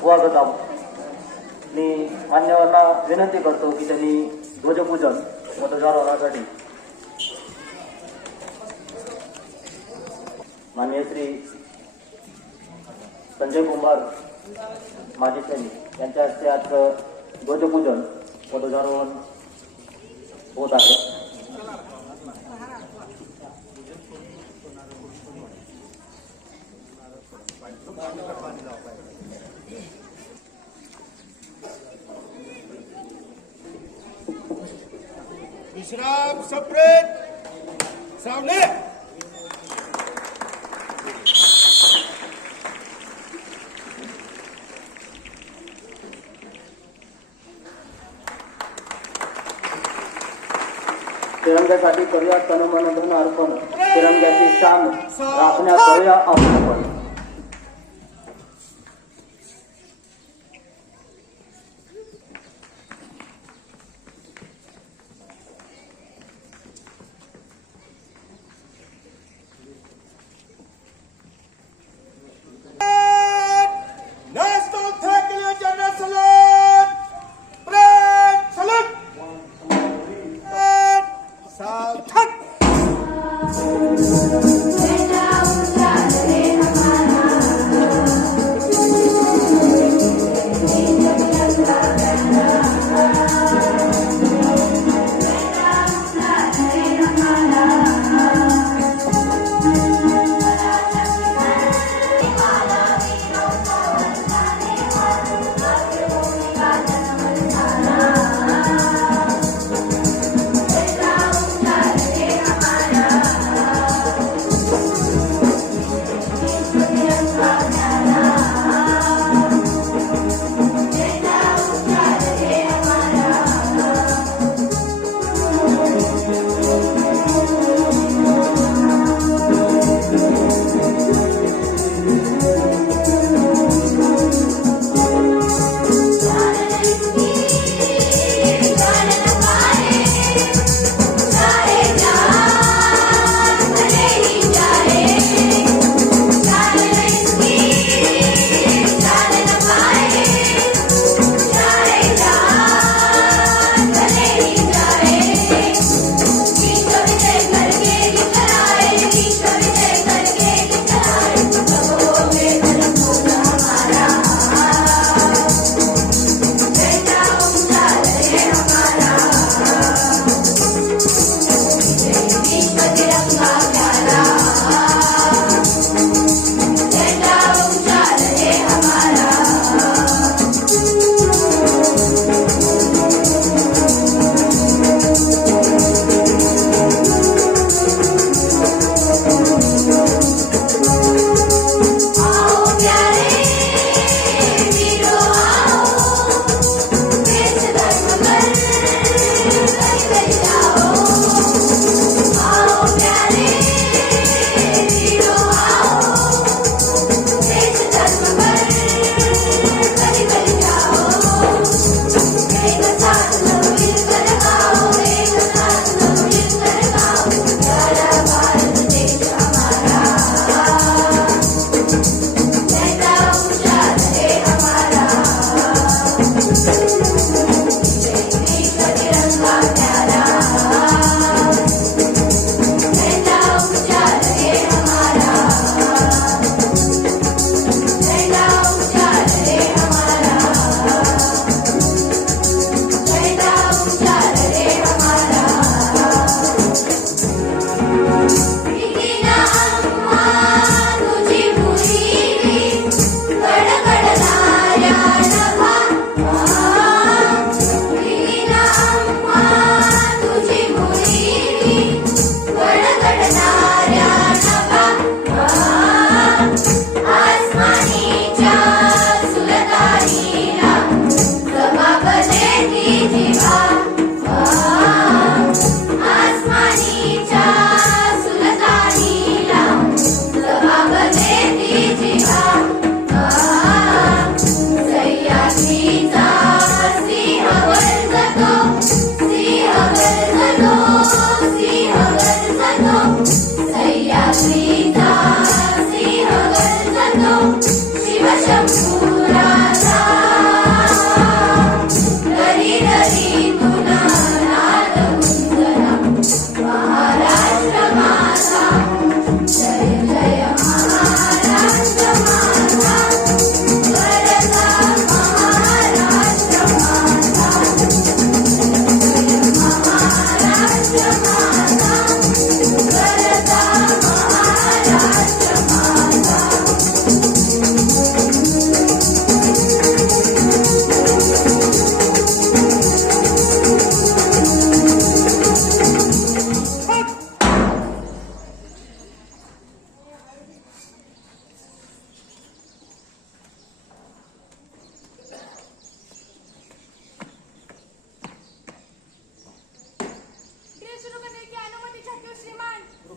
स्वागतम. मी मान्यवरांना विनंती करतो की त्यांनी ध्वजपूजन ध्वजारोहणासाठी माननीय श्री संजय कुमार माजी सैनिक यांच्या हस्ते आज ध्वजपूजन व ध्वजारोहण होत आहे. विश्राम सप्रेत सामने. तिरंग्यासाठी करूया तन मन धन अर्पण, तिरंग्याची शान राखण्यात करूया आपण. National Technical General Salute. Parade salute. Salute.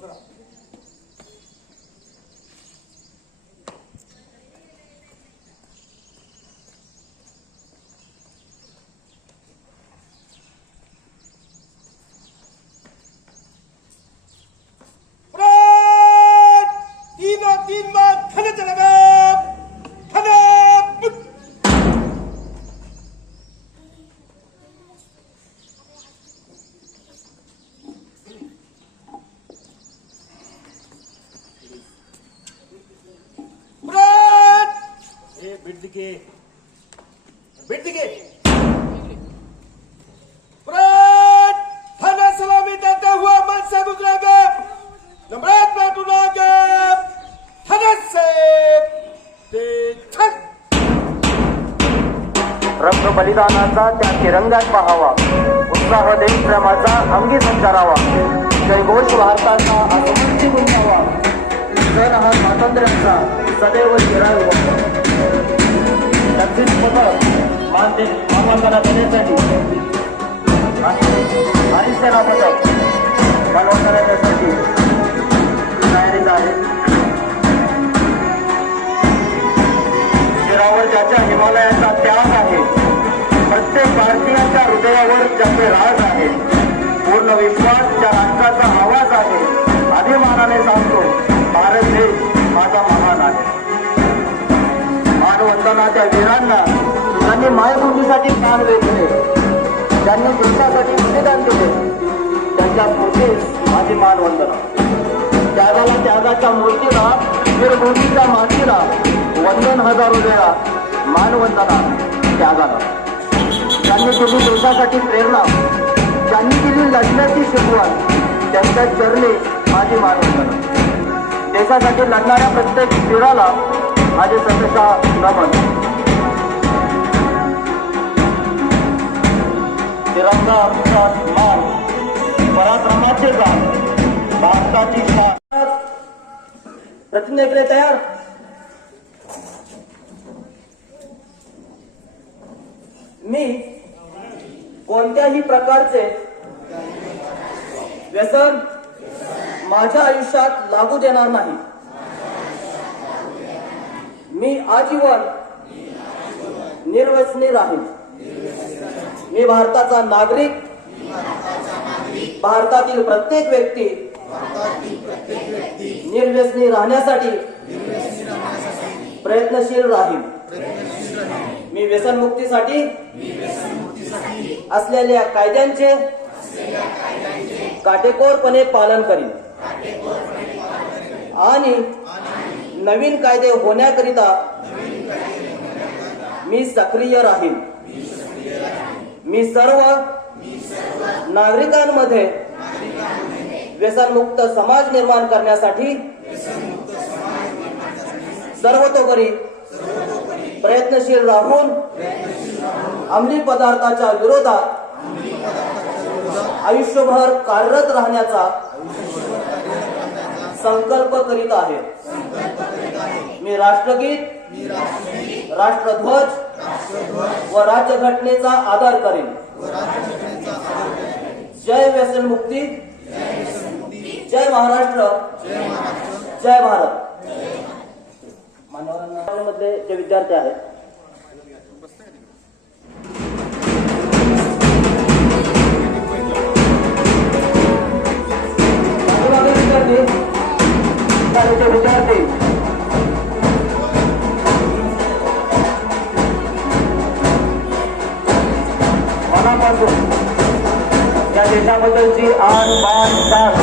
Parade तीनों तीन बार थाने चला गया थाने परेड ए बिट दिखे परेड थाना सलामी देते हुए मन से गुजरेंगे नम्रत में बुलाएंगे थाने से छठ रक्त बलिदानाचा त्या तिरंग्यात पाहावा, उत्साह देशप्रेमाचा अंगी संचारावा, जयघोष भारताचा आत्मस्ती गुंजावा, सण हा स्वातंत्र्याचा सदैव चिरावा. दक्षिण पथक मानवंदना करण्यासाठी आणि सेना पथक मानवंदना करण्यासाठी तयारीत आहे. शिरावर ज्याच्या हिमालयाचा त्याग आहे, प्रत्येक भारतीयाच्या हृदयावर ज्याचे राज आहे, पूर्ण विश्वास ज्या राष्ट्राचा आवाज आहे, अभिमानाने सांगतो भारत देश माझा महान आहे. मानवंदनाच्या वीरांना ज्यांनी मायभूमीसाठी प्राण वेचले, ज्यांनी देशासाठी बलिदान दिले, त्यांच्या स्मृतीस माझी मानवंदना. त्यागाला त्यागाच्या मूर्तीला, वीरभूमीच्या मातीला वंदन हजारो वेळा, मानवंदना त्यागाला. ज्यांनी दिली देशासाठी प्रेरणा, ज्यांनी दिली लढण्याची सुरुवात, त्यांच्या चरणी माझी मानवंदना. देशासाठी लढणाऱ्या प्रत्येक वीराला माझे सतशः नमन. तिरंगा आमचा मान, पराक्रमाचे गान, भारताची शान. प्रतिज्ञेकडे तयार. मी कोणत्याही प्रकारचे व्यसन माझ्या आयुष्यात लागू देणार नाही. मी आजीवन निर्व्यसनी राहील. मी भारताचा नागरिक, भारतातील प्रत्येक व्यक्ती निर्व्यसनी राहण्यासाठी प्रयत्नशील राहील. मी व्यसनमुक्तीसाठी असलेल्या कायद्यांचे काटेकोरपणे पालन करीन आणि नवीन कायदे होण्याकरिता मी सक्रिय राहील. मी सर्व नागरिकांमध्ये व्यसनमुक्त समाज निर्माण करण्यासाठी सर्वतोपरी प्रयत्नशील राहून अंमली पदार्थाच्या विरोधात आयुष्यभर कार्यरत राहण्याचा संकल्प करीत आहे. मी राष्ट्रगीत, राष्ट्रध्वज व राज्यघटनेचा आदर करेन. जय व्यसनमुक्ती, जय महाराष्ट्र, जय भारत. मान्यवरांमध्ये जे विद्यार्थी आहेत विद्यार्थी मनापासून या देशाबद्दलची आन बान शान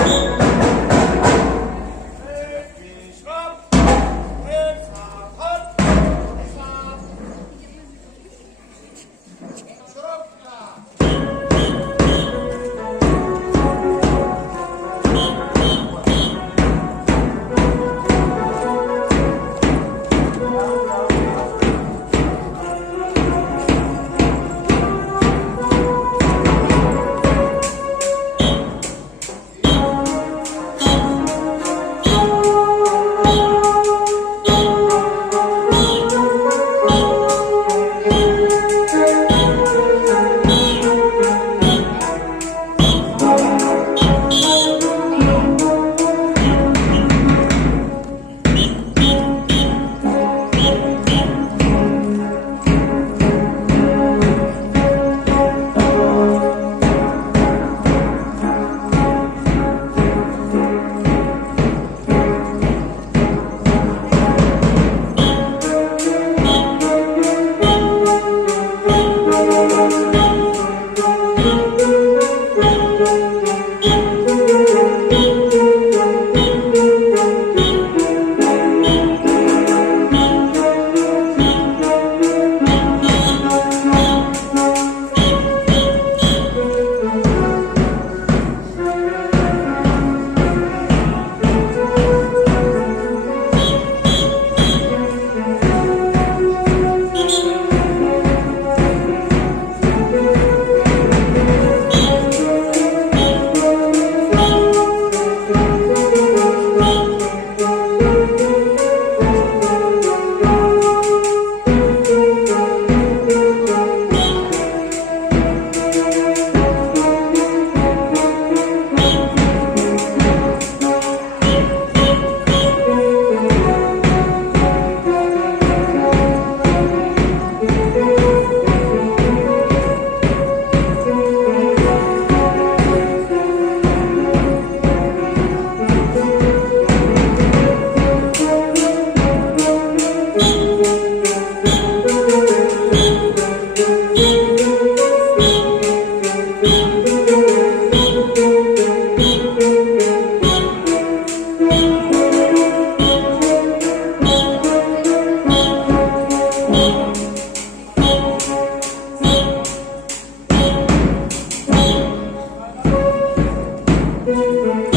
बोलते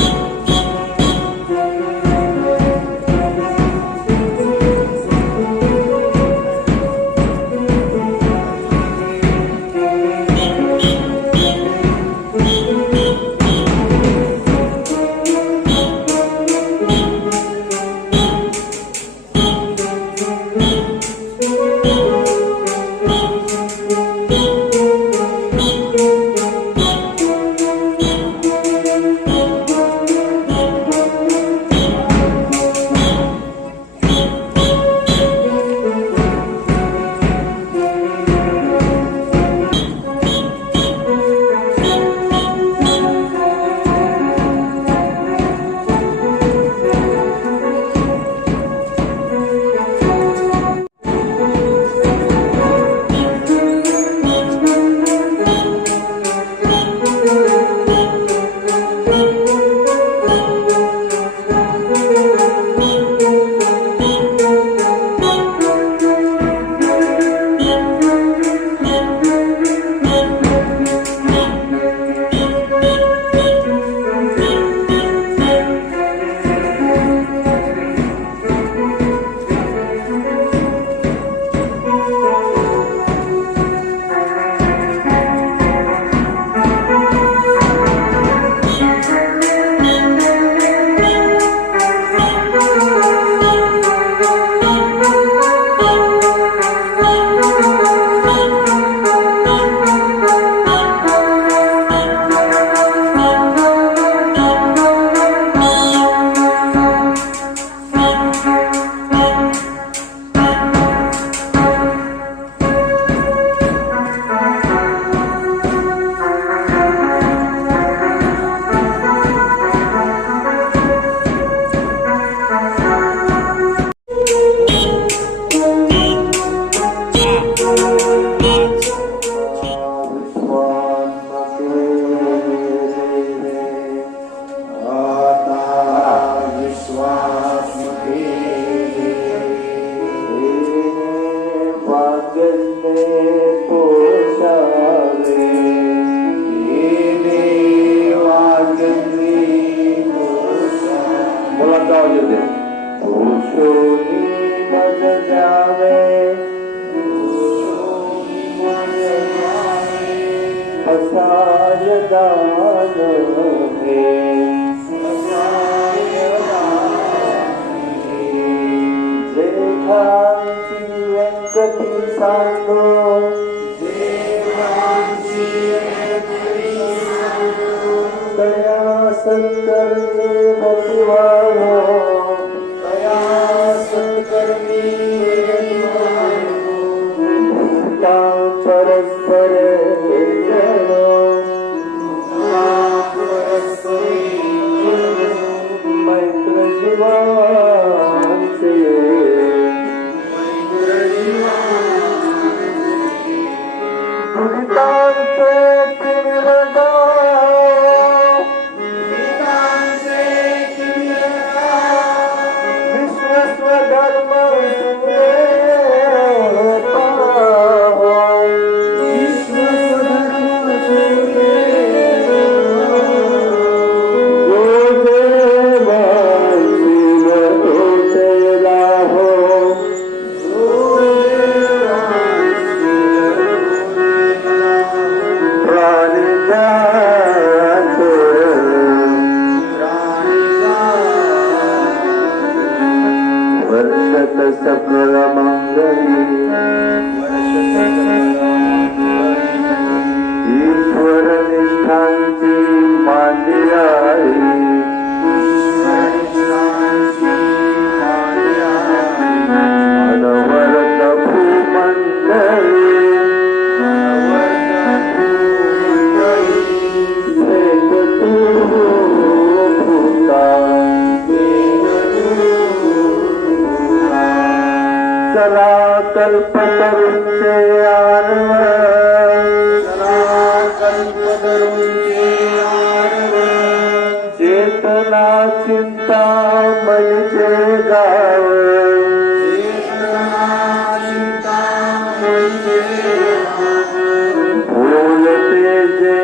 जे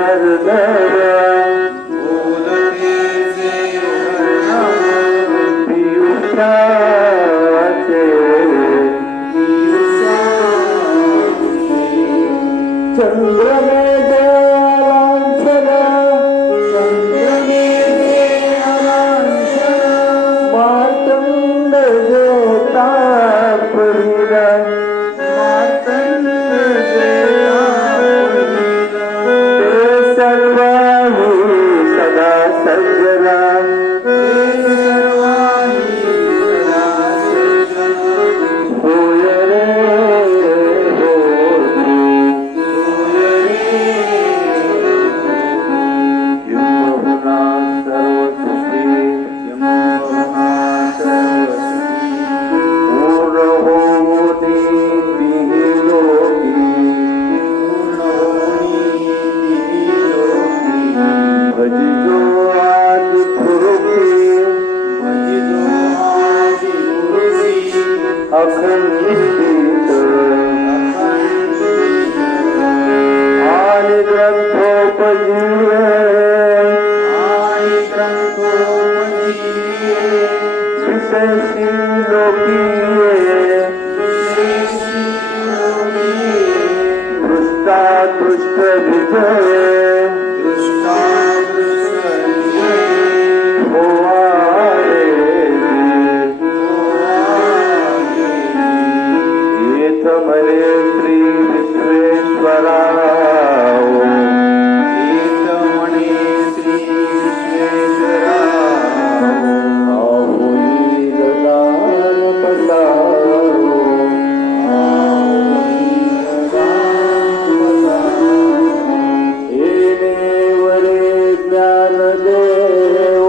अर्धव अखंडित आणि ग्रंथोपजीवे विशेषी लोकीये दृष्टादृष्ट विजये मरे श्री विश्वेश्वराव मणे श्री वरे ज्ञान देव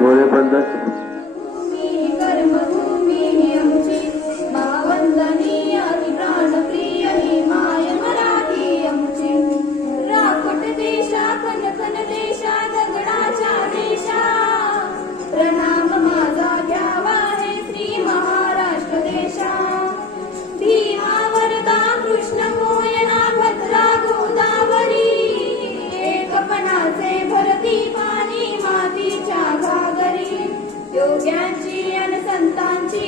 डोळे बंद कर्मभूमी आमची भावंदनी अति प्राणप्रिय ही माय मराठी आमची राखट देशा कनकन देशा दगडाच्या देशा प्रणाम माझा घ्यावा हे श्री महाराष्ट्र देशा भीमा वरदा कृष्ण मोयना भद्रा गोदावरी एकपणाचे भरती पाणी मातीच्या घागरी योग्यांची अन संतांची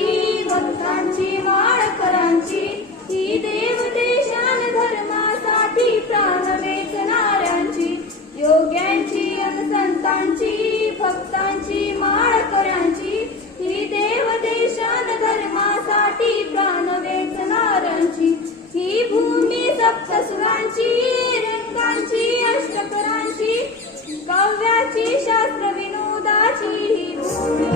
भक्तांची माळकरांची ही देव देशान धर्मासाठी प्राण वेचणाऱ्यांची योग्यांची अन संतांची भक्तांची माळकऱ्यांची ही देव देशान धर्मासाठी प्राण वेचणाऱ्यांची ही भूमी सप्तसुरांची रंगांची अष्टकरांची काव्याची शास्त्र विनोदाची ही भूमी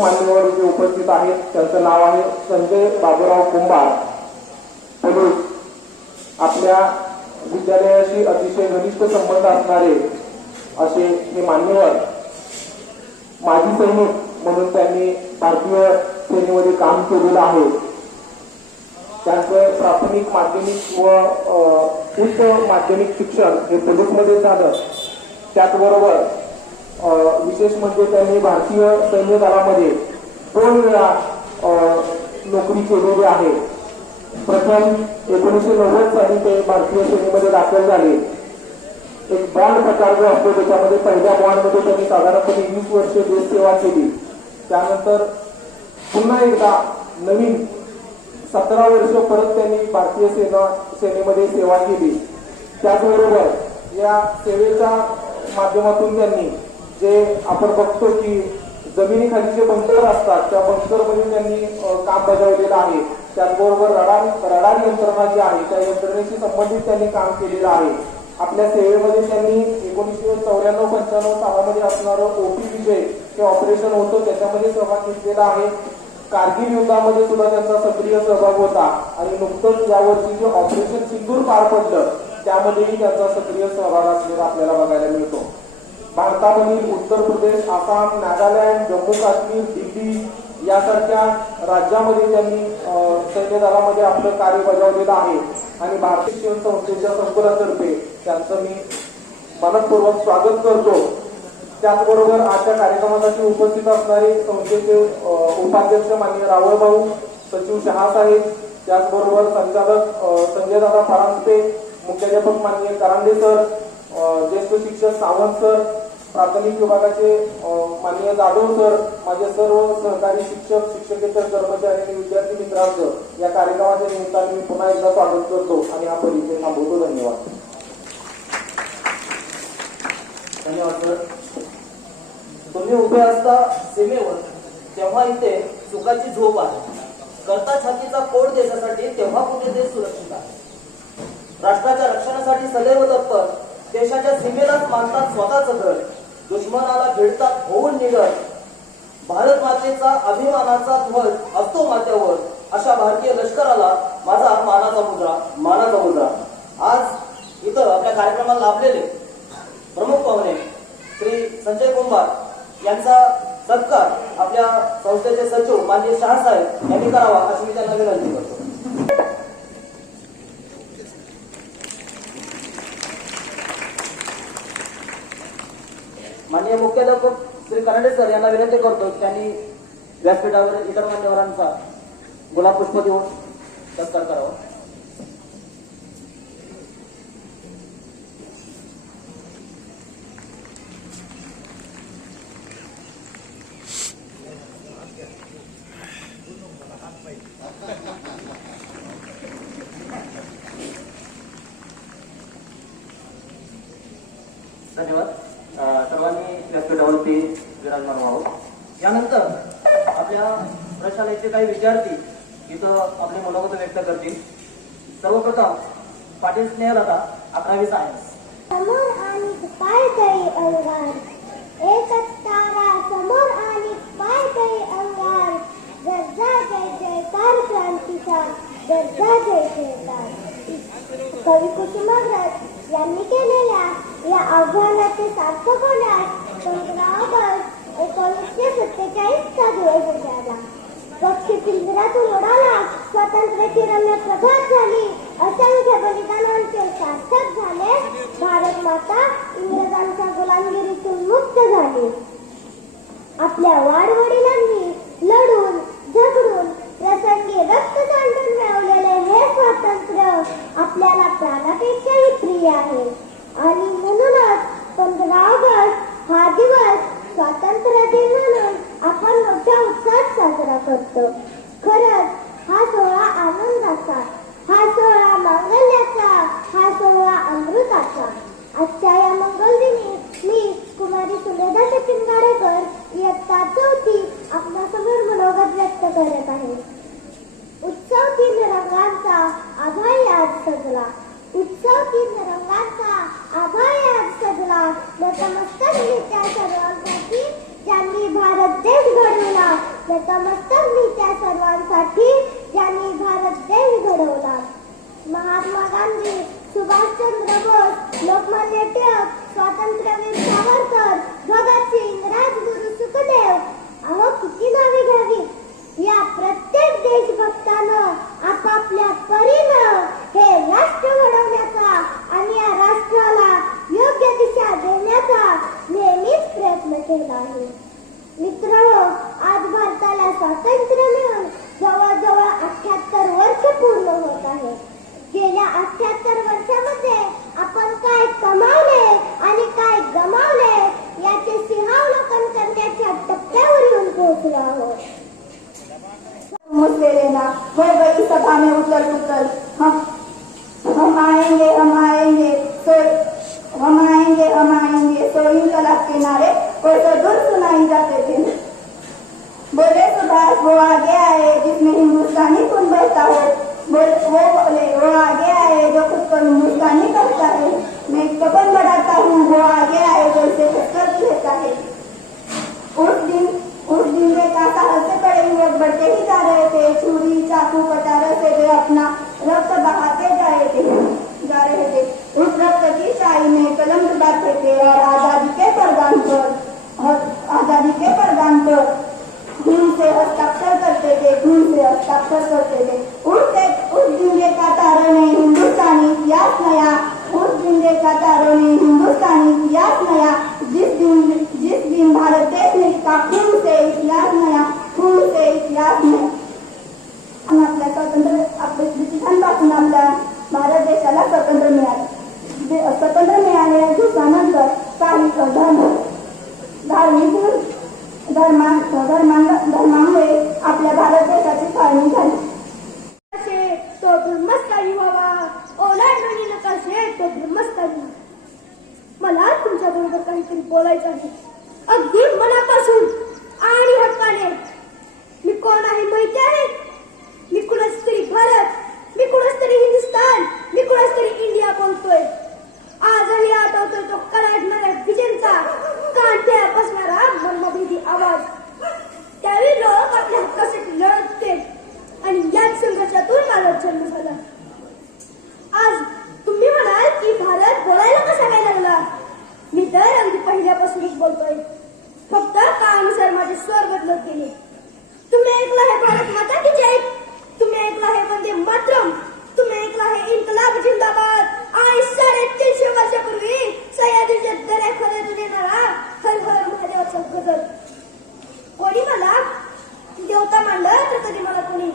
मान्यवर जे उपस्थित आहेत त्यांचं नाव आहे संजय बाबूराव कुंभार पोलीस. आपल्या विद्यालयाशी अतिशय घनिष्ठ संबंध असणारे असे हे मान्यवर माजी सैनिक म्हणून त्यांनी भारतीय सेनेमध्ये काम केलेलं आहे. त्यांचं प्राथमिक माध्यमिक व उच्च माध्यमिक शिक्षण हे पोलीसमध्ये झालं. त्याचबरोबर विशेष म्हणजे त्यांनी भारतीय सैन्य दलामध्ये 2 वेळा नोकरी केलेली आहे. प्रथम 1990 साली ते भारतीय सेनेमध्ये दाखल झाले. एक बॉन्ड प्रकार जो असतो त्याच्यामध्ये पहिल्या बॉन्डमध्ये त्यांनी साधारणपणे 20 वर्ष देश सेवा केली. त्यानंतर पुन्हा एकदा नवीन 17 वर्ष परत त्यांनी भारतीय सेनेमध्ये सेवा केली. त्याचबरोबर या सेवेच्या माध्यमातून त्यांनी जे आपण बघतो की जमिनीखाली जे बंकर असतात त्या बंकरमध्ये त्यांनी काम बजावलेलं आहे. त्याचबरोबर रडार यंत्रणा जी आहे त्या यंत्रणेशी संबंधित त्यांनी काम केलेलं आहे. आपल्या सेवेमध्ये त्यांनी 1994-95 सालामध्ये असणारं ओपी विजय हे ऑपरेशन होतं त्याच्यामध्ये सहभाग घेतलेला आहे. कारगिल युद्धामध्ये सुद्धा त्यांचा सक्रिय सहभाग होता आणि नुकतंच यावर्षी जे ऑपरेशन सिंदूर पार पडलं त्यामध्येही त्यांचा सक्रिय सहभाग असलेला आपल्याला बघायला मिळतो. भारतामधील उत्तर प्रदेश, आसाम, नागालँड, जम्मू काश्मीर, दिल्ली यासारख्या राज्यामध्ये त्यांनी सैन्य दलामध्ये आपलं कार्य बजावलेलं आहे आणि भारतीय शिक्षण संस्थेच्या संकुलातर्फे त्यांचं मी मनपूर्वक स्वागत करतो. त्याचबरोबर आजच्या कार्यक्रमासाठी उपस्थित असणारे संस्थेचे उपाध्यक्ष माननीय रावळ भाऊ, सचिव शहा साहेब, त्याचबरोबर संचालक संजय दादा फरांजपे, मुख्याध्यापक माननीय करांडे सर, ज्येष्ठ शिक्षक सावंत सर, प्राथमिक विभागाचे माननीय जाधव सर, माझे सर्व सहकारी शिक्षक, शिक्षकेतर कर्मचारी आणि विद्यार्थी मित्रांचं या कार्यक्रमाच्या निमित्ताने मी पुन्हा एकदा स्वागत करतो आणि हा परिचय थांबवतो. धन्यवाद. धन्यवाद सर. तुम्ही उभे असता सीमेवर तेव्हा इथे सुखाची झोप आहे. करता छातीचा कोड देशासाठी तेव्हा कुठे देश सुरक्षित आहे. राष्ट्राच्या रक्षणासाठी सदैव तत्पर देशाच्या सीमेलाच मानतात स्वतःचं घर. दुश्मनाला भिडतात होऊन निघत. भारत मातेचा अभिमानाचा ध्वज असतो माथ्यावर. अशा भारतीय लष्कराला माझा मानाचा मुजरा. आज इथं आपल्या कार्यक्रमाला लाभलेले प्रमुख पाहुणे श्री संजय कुंभार यांचा सत्कार आपल्या संस्थेचे सचिव माननीय शहासाहेब यांनी करावा अशी मी त्यांना विनंती करतो. माननीय मुख्याध्यापक श्री करांडे सर यांना विनंती करतो त्यांनी व्यासपीठावर इतर मान्यवरांचा गुलाब पुष्प देऊन सत्कार करावा. धन्यवाद. सर्वांनी व्यासपीठावरती विराजमान व्हावं. यानंतर आपल्या प्रशालेचे काही विद्यार्थी इथं आपले मनोगत व्यक्त करतील. सर्वप्रथम पाटील स्नेहलता 11वी सायन्स. समोर आणि पाय गई अंगार, एकच तारा समोर आणि पाय गई अंगार, गरजा जय जयकार क्रांतीचा, गरजा जय जयकार. कवी कुसुमाग्रज यांनी केलेल्या या आव्हानाचे सार्थक होण्यास 15 ऑगस्ट 1947चा दिवस उजाडला. पक्षी पिंजऱ्यातून उडाला, स्वातंत्र्याची रम्य प्रभात झाली, असंख्य बलिदानांचे सार्थक झाले, भारत माता इंग्रजांच्या गुलामगिरीतून मुक्त झाली. आपल्या वाडवडिलांनी लढून झगडून प्रसंगी रक्त सांडून मिळवलेले हे स्वातंत्र्य आपल्याला प्राणापेक्षाही प्रिय आहे आणि म्हणूनच 15 ऑगस्ट हा दिवस स्वातंत्र्य दिन म्हणून आपण मोठ्या उत्साहात साजरा करतो. खरंच हा सोहळा आनंदाचा, हा सोहळा मांगल्याचा, हा सोहळा अमृताचा. आजच्या या मंगलदिनी मी कुमारी सुमेधा शिंगाडेकर इयत्ता 4थी आपल्यासमोर मनोगत व्यक्त करत आहे. उत्सव 3 रंगांचा आभाळी आज सजला, उत्सव 3 रंगांचा आभाळी आज सजला. नतमस्तक मी त्या सर्वांसाठी ज्यांनी भारत देश घडवला, नतमस्तक मी त्या सर्वांसाठी ज्यांनी भारत देश घडवला. महात्मा गांधी, सुभाषचंद्र बोस, लोकमान्य टिळक, स्वातंत्र्यवीर सावरकर, भगतसिंग, राजगुरू, सुखदेव, अहो किती नावे घ्यावी. या प्रत्येक देशभक्तानं आपापल्या आहे. गेल्या 78 वर्षामध्ये आपण काय कमावले आणि काय गमावले याचे सिंहावलोकन करण्याच्या टप्प्यावर येऊन पोहोचलो आहोत. मुझसे लेना हो गई सभा में उथल पुथल. हम आएंगे सो यूं तलाक के नारे कोई तो दूर सुनाई जाते थे. बोले सुभाष वो आगे आए जिसमें हिंदुस्तानी खून बहता हो. वो आगे आए जो खुद को हिंदुस्तानी कहता है. मैं कपन बढ़ाता हूँ वो आगे आए जो इसे टक्कर देता है. उस दिन वे साहस से बड़े युवक बढ़ते ही जा रहे थे. छुरी चाकू कटारों से वे अपना रक्त बहाते जा रहे थे. उस रक्त की शाही में कलम दबाते थे और आजादी के परगान पर खून से हस्ताक्षर करते थे. उस दिन का तारों ने हिंदुस्तानी इतिहास नया. जिस दिन भारत देश ने का खून से इतिहास नया. आपल्या ब्रिटिशांपासून आपल्या भारत देशाला स्वातंत्र्य मिळाले. दिवसानंतर काही धर्मामुळे आपल्या भारत देशाची फाळणी झाली. तो ब्रह्मस्थानी व्हावा, ओलांडणी नकाशे तो ब्रह्मस्थानी. मला तुमच्या बरोबर काहीतरी बोलायचं आहे, अगदी मनापासून आणि हक्काने. मी कोण आहे माहिती आहे? मी कुणाच तरी भारत, मी कुणाच तरी हिंदुस्तान, मी कुणाच तरी इंडिया बोलतोय. आजही आठवतोय तो कडाडणाऱ्या विजेंचा, कांट्या बसणारा मर्मभेदी आवाज. त्यावेळी लोक आपल्या हक्कासाठी लढत होते आणि याच संघर्षातून मला जन्म झाला. आज तुम्ही म्हणाल की भारत बोलायला कसा काय लागला? मी तर अगदी पहिल्यापासूनच बोलतोय, फक्त काळानुसार माझे स्वर बदलत गेले. तुम्ही ऐकलं आहे भारत माता की जय, तुम्ही ऐकलं आहे वंदे मातरम, तुम्ही ऐकलं आहे इन्कलाब जिंदाबाद आणि 350 वर्षापूर्वी सह्याद्रीच्या दऱ्याखोऱ्यातून येणारा हर हर महादेवाचा गजर. कोणी मला देवता मानलं तर कधी मला कोणी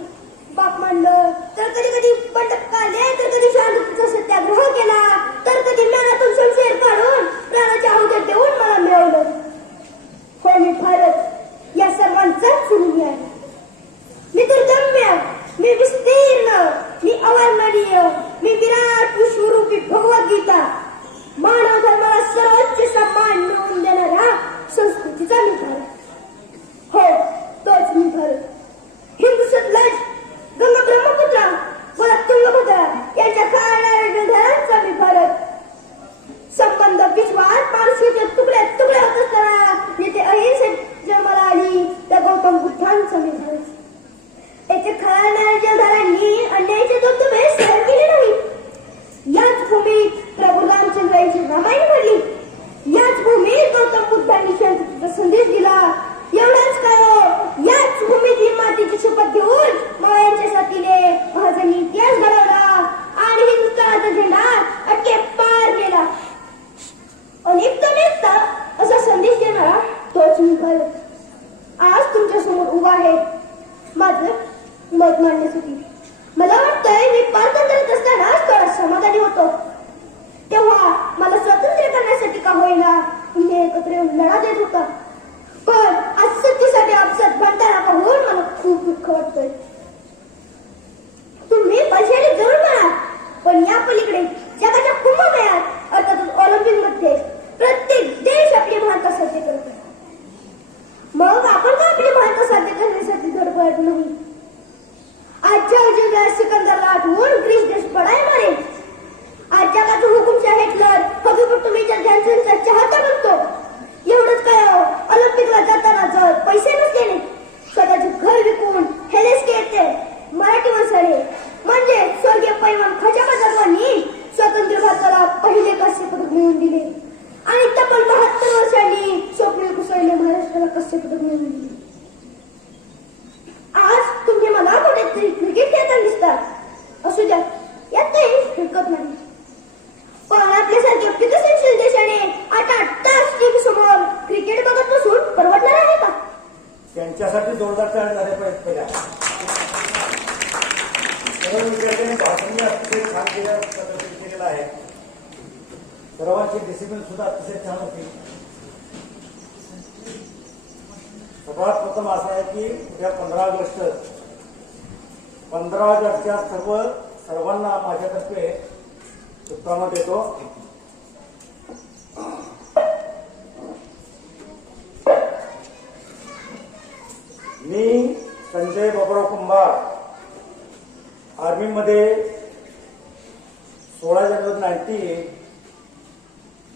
बाप मानलं, तर कधी कधी बंडप काढले, तर कधी शांततेचा सत्याग्रह केला, तर कधी मनातून शमशेर काढून प्राणाच्या आहुत्या देऊन मला मिळवलं. हो, मी भारत या सर्वांचाच ऋणी आहे. मी दुर्दम्य, मी विस्तीर्ण, मी अवर्णनीय, मी विराट विश्वरूपी भगवद्गीता, मानव धर्माला सर्वोच्च सन्मान मिळवून देणाऱ्या संस्कृतीचा मी भारत. हो, तोच मी भारत. हिंदू सतलज, गंगा ब्रह्मपुत्रा व तुंगभद्रा यांच्या खाणाऱ्या जलधारांचा मी भारत. संबंध विश्वास माणसाच्या तुकड्या होत असताना येथे अहिंसेत जन्माला आली त्या गौतम बुद्धांचा मी भारत. येथे खाणाऱ्या जलधारांनी अन्यायाचे धबधबे सहन केले नाही. याच भूमीत प्रभू रामचंद्र यांची रामायण घडली. याच भूमीत गौतम बुद्धांनी शांततेचा संदेश दिला. एवढंच काय हो, याच भूमीत ही मातीची शपथ घेऊन मायांच्या साथीने महाजनी इतिहास घडवला आणि हिंदुस्थानाचा झेंडा अटके पार केला. अनेकता असा संदेश देणारा तोच मी भारत. आज तुमच्या समोर उभा आहे माझं मत मांडण्यासाठी. मला वाटतंय मी पारतंत्र्यात असतानाच थोडा समाधानी होतो. तेव्हा मला स्वातंत्र्य करण्यासाठी का होईना तुम्ही एकत्र येऊन लढा देत होता. पण आज सत्तेसाठी आपसात भांडताना पाहून मला खूप दुःख वाटतंय. तुम्ही पैशाने जरूर म्हणा, पण या पलीकडे जगाच्या कुंभमेळ्यात अर्थातच ऑलिम्पिक मध्ये प्रत्येक देश आपली महानता साध्य करतो. मग आपण का आपली महानता साध्य करण्यासाठी धडपडत नाही? आजच्या जगात सिकंदरला आठवून ग्रीस देश पडायला मारेल. आज जगाचा हुकुमशाह हिटलर हकीकत मेजर ध्यानचंदचा चाहता बनतो. एवढंच काय हो, ऑलिम्पिकला जाताना जर पैसे नसलेले स्वतःचे घर विकून हेलेस येते मराठी माणसाने म्हणजे स्वर्गीय पैलवान खजाबा जाधवांनी स्वतंत्र भारताला पहिले कांस्य पदक मिळवून दिले आणि तब्बल 72 वर्षांनी स्वप्नील कुसळले महाराष्ट्राला कांस्य पदक मिळवून दिले. आज तुम्ही मला कुठेतरी क्रिकेट खेळताना दिसतात. असू द्या, यात काही हरकत नाही. पण आपल्यासारख्या विकसनशील देशाने 8 तास टीव्ही समोर क्रिकेट बघत बसून परवडणार आहे का? त्यांच्यासाठी जोरदार टाळ्या झाल्या पाहिजे. सर्व विद्यार्थ्यांनी भाषण अतिशय छान केल्या पद्धतीने केलेलं आहे. सर्वांची डिसिप्लिन सुद्धा अतिशय छान होती. सर्वात प्रथम असं आहे की उद्या 15 ऑगस्ट 15 ऑगस्टच्या सर्वांना माझ्यातर्फे शुभकामना देतो. मी संजय बाबुराव कुंभार आर्मीमध्ये 16 जानेवारी 98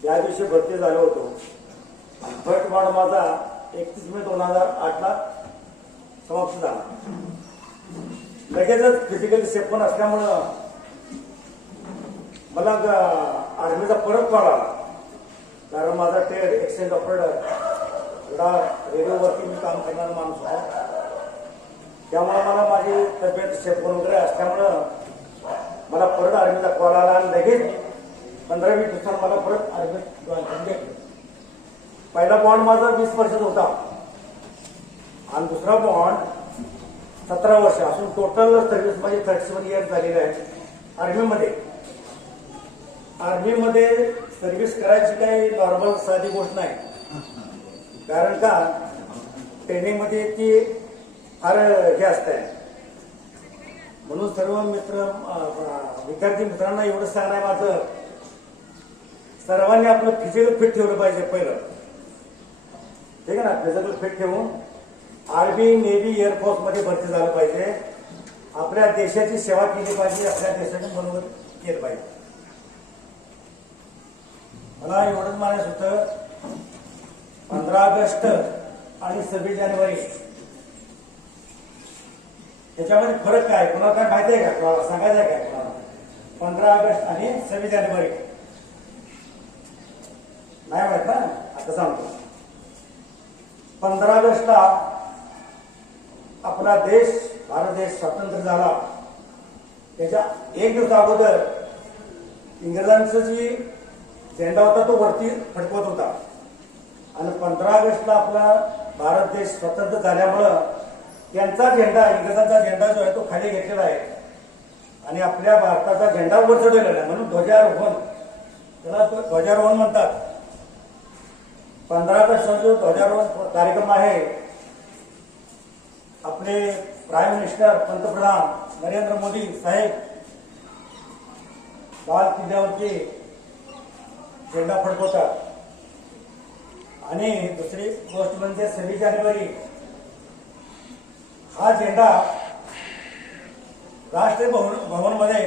या दिवशी भरती झालो होतो. फर्स्ट बॉन्ड माझा 31 मे 2008 समाप्त झाला. लगेचच फिजिकली सेफ पण असल्यामुळं मला आर्मीचा परत कॉल आला. कारण माझा ट्रेड एक्सचेंज ऑपरेटर एवढा रेडिओवरती मी काम करणारा माणूस आहे. त्यामुळे मला माझी तब्येत सेफ वगैरे असल्यामुळं मला परत आर्मीचा कॉल आला आणि लगेच 15-20 दिवसांनी मला परत आर्मीत जॉईन करून घेतलं. पहिला बॉन्ड माझा 20 वर्षाचा होता आणि दुसरा बॉन्ड 17 वर्ष असून टोटल सर्व्हिस माझी 37 इयर्स झालेली आहे आर्मीमध्ये. आर्मीमध्ये सर्व्हिस करायची काही नॉर्मल साधी गोष्ट नाही. कारण का ट्रेनिंगमध्ये ती फार हे असत आहे. म्हणून सर्व विद्यार्थी मित्रांना एवढं सांगणं माझं, सर्वांनी आपलं फिजिकल फिट ठेवलं पाहिजे पहिलं. ठीक आहे ना. फिजिकल फिट ठेवून आर्मी, नेव्ही, एअरफोर्स मध्ये भरती झालं पाहिजे. आपल्या देशाची सेवा केली पाहिजे. आपल्या देशाने बरोबर केलं पाहिजे. मला एवढंच म्हणायचं होतं. 15 ऑगस्ट आणि 26 जानेवारी त्याच्यामध्ये फरक काय, कोणाला काय माहिती आहे का, सांगायचं आहे काय कोणाला? 15 ऑगस्ट आणि 26 जानेवारी नाही माहित ना. आता सांगतो. 15 ऑगस्टला आपला देश, भारत देश स्वतंत्र झाला. त्याच्या एक दिवस अगोदर इंग्रजांचा जी झेंडा होता तो वरती फडकवत होता आणि 15 ऑगस्टला आपला भारत देश स्वतंत्र झाल्यामुळं त्यांचा झेंडा, इंग्रजांचा झेंडा जो आहे तो खाली घेतलेला आहे आणि आपल्या भारताचा झेंडा वर चढवलेला आहे. म्हणून ध्वजारोहण, त्याला ध्वजारोहण म्हणतात. 15 ऑगस्ट जो ध्वजारोहण कार्यक्रम आहे, आपले प्राईम मिनिस्टर, पंतप्रधान नरेंद्र मोदी साहेब लाल किल्ल्यावरती झेंडा फडकवतात. आणि दुसरी गोष्ट म्हणजे 26 जानेवारी हा झेंडा राष्ट्रीय भवनमध्ये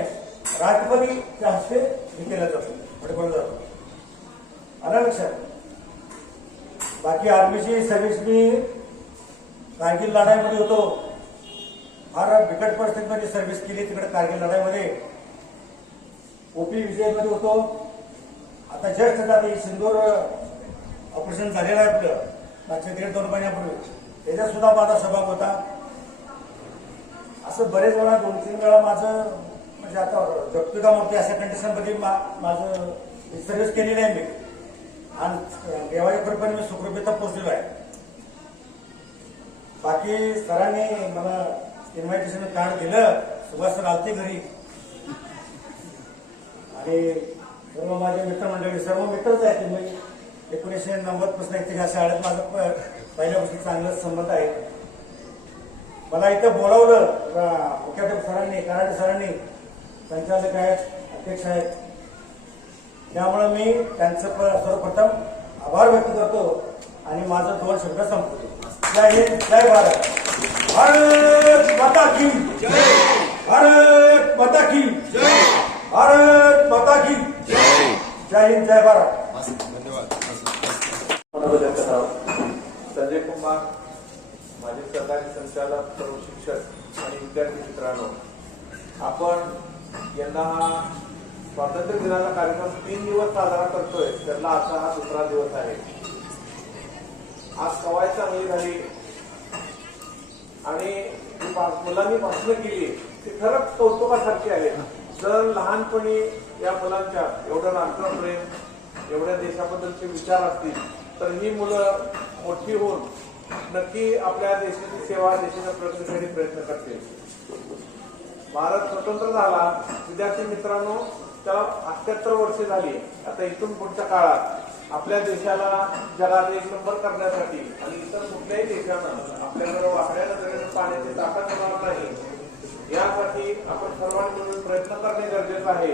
राष्ट्रपतीच्या हस्ते केला जातो, फडकवला जातो. आलं लक्षात. बाकी आर्मीची सर्व्हिस मी कारगिल लढाईमध्ये होतो. फार बिकट परिस्थितीमध्ये सर्व्हिस केली तिकडे कारगिल लढाईमध्ये. ओपी विजयमध्ये होतो. आता जस्ट आता सिंदूर ऑपरेशन झालेलं आहे आपलं मागच्या 1.5-2 महिन्यापूर्वी. त्याच्यात सुद्धा माझा सहभाग होता. असं बरेच वेळा 2-3 वेळा माझं म्हणजे आता जगतो का मोठी अशा कंडिशनमध्ये माझं सर्व्हिस केलेली आहे मी. आणि देवाच्या कृपेने मी सुखरूपीता पोहोचलेलो आहे. बाकी सरांनी मला इन्व्हायटेशन कार्ड दिलं. सुभाष सर आलते घरी आणि सर्व माझे मित्रमंडळी, सर्व मित्रच आहेत. मी 1990 पासून या शाळेत माझं पहिल्यापासून चांगलं संबंध आहे. मला इथं बोलावलं मुख्याध्यापक सरांनी, कराडे सरांनी, संचालक आहेत, अध्यक्ष आहेत. त्यामुळे मी त्यांचं सर्वप्रथम आभार व्यक्त करतो आणि माझं 2 शब्द संपवतो. जय हिंद, जय भारत. भारत माता की जय. भारत माता की जय. भारत माता की जय. जय हिंद, जय भारत. संजय कुमार, माझे सहकारी संचालक, सर्व शिक्षक आणि विद्यार्थी मित्रांनो, आपण यंदा हा स्वातंत्र्य दिनाचा कार्यक्रम 3 दिवस साजरा करतोय. त्यातला आता हा 2रा दिवस आहे. आज कवायत चांगली झाली आणि मुलांनी भाषणं केली ती खरंच कौतुकासारखी आहे. जर लहानपणी या मुलांच्या एवढं राष्ट्रप्रेम, एवढ्या देशाबद्दलचे विचार असतील तर ही मुलं मोठी होऊन नक्की आपल्या देशाची सेवा, देशाच्या प्रगतीसाठी प्रयत्न करतील. भारत स्वतंत्र झाला, विद्यार्थी मित्रांनो त्याला 78 वर्षे झाली. आता इथून पुढच्या काळात आपल्या देशाला जगात एक नंबर करण्यासाठी आणि इतर कुठल्याही देशानं आपल्याकडे वाकड्या नजरेने पाण्याची ताकद होणार नाही यासाठी आपण सर्वांनी मिळून प्रयत्न करणे गरजेचं आहे.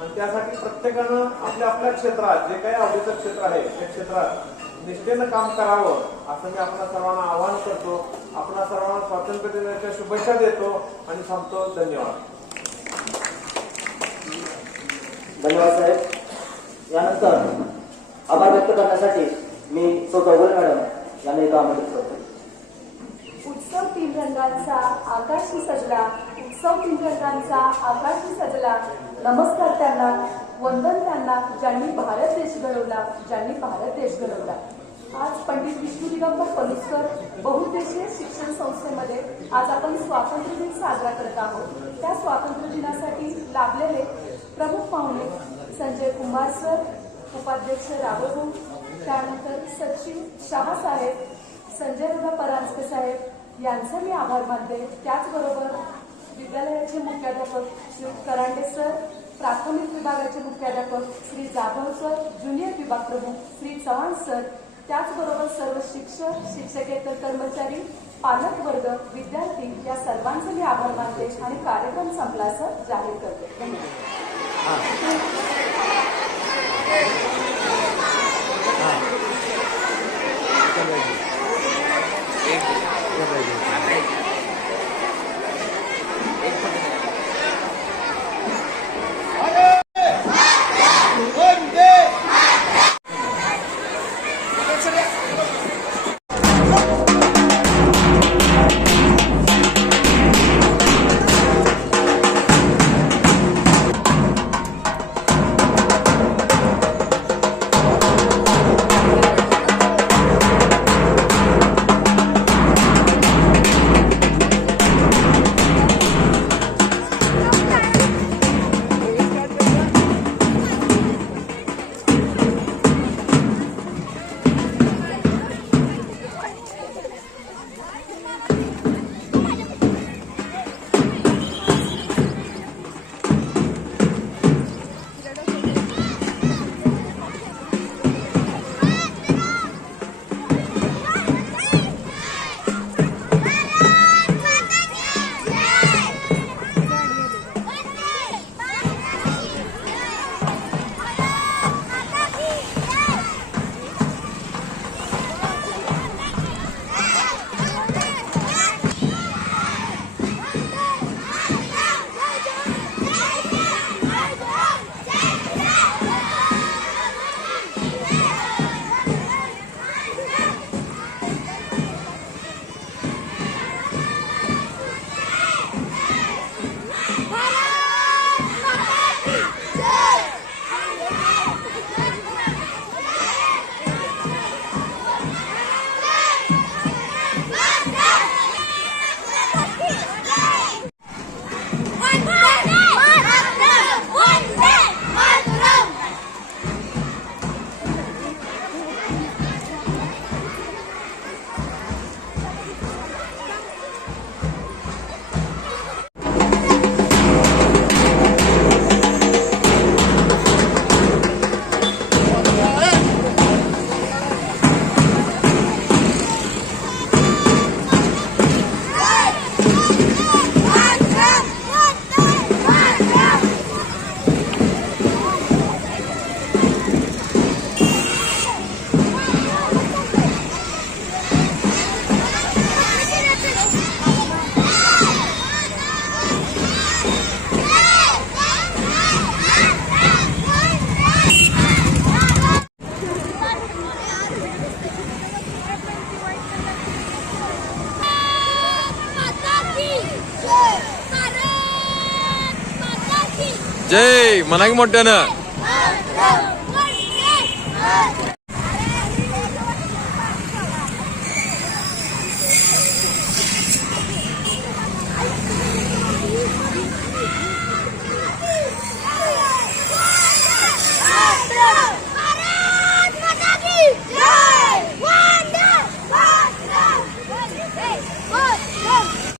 आणि त्यासाठी प्रत्येकानं आपल्या आपल्या क्षेत्रात जे काही आवडीचं क्षेत्र आहे त्या क्षेत्रात निष्ठेनं काम करावं असं मी आपल्या सर्वांना आवाहन करतो. आपल्या सर्वांना स्वातंत्र्य दिनाच्या शुभेच्छा देतो आणि थांबतो. धन्यवाद. धन्यवाद साहेब. यानंतर आभार व्यक्त करण्यासाठी मी सौ चौगुले मॅडम यांना इथं आमंत्रित करतो. उत्सव तीन रंगांचा आकाशी सजला, उत्सव तीन रंगांचा आकाशी सजला. नमस्कार त्यांना, वंदन त्यांना ज्यांनी भारत देश घडवला, ज्यांनी भारत देश घडवला. आज पंडित विष्णू दिगंबर पलुसकर बहुउद्देशीय शिक्षण संस्थेमध्ये आज आपण स्वातंत्र्य दिन साजरा करत आहोत. त्या स्वातंत्र्य दिनासाठी लाभलेले प्रमुख पाहुणे संजय कुमार सर, उपाध्यक्ष रावभाऊ, त्यानंतर सचिव शहा साहेब, संजय दादा परांजपे साहेब यांचे मी आभार मानते. त्याचबरोबर विद्यालयाचे मुख्याध्यापक श्री करांडे सर, प्राथमिक विभागाचे मुख्याध्यापक श्री जाधव सर, ज्युनियर विभाग प्रमुख श्री चव्हाण सर, त्याचबरोबर सर्व शिक्षक, शिक्षकेतर कर्मचारी, पालक वर्ग, विद्यार्थी या सर्वांचे मी आभार मानते आणि कार्यक्रम संपला असं जाहीर करते. धन्यवाद. जय म्हणा की मोठ्यानं.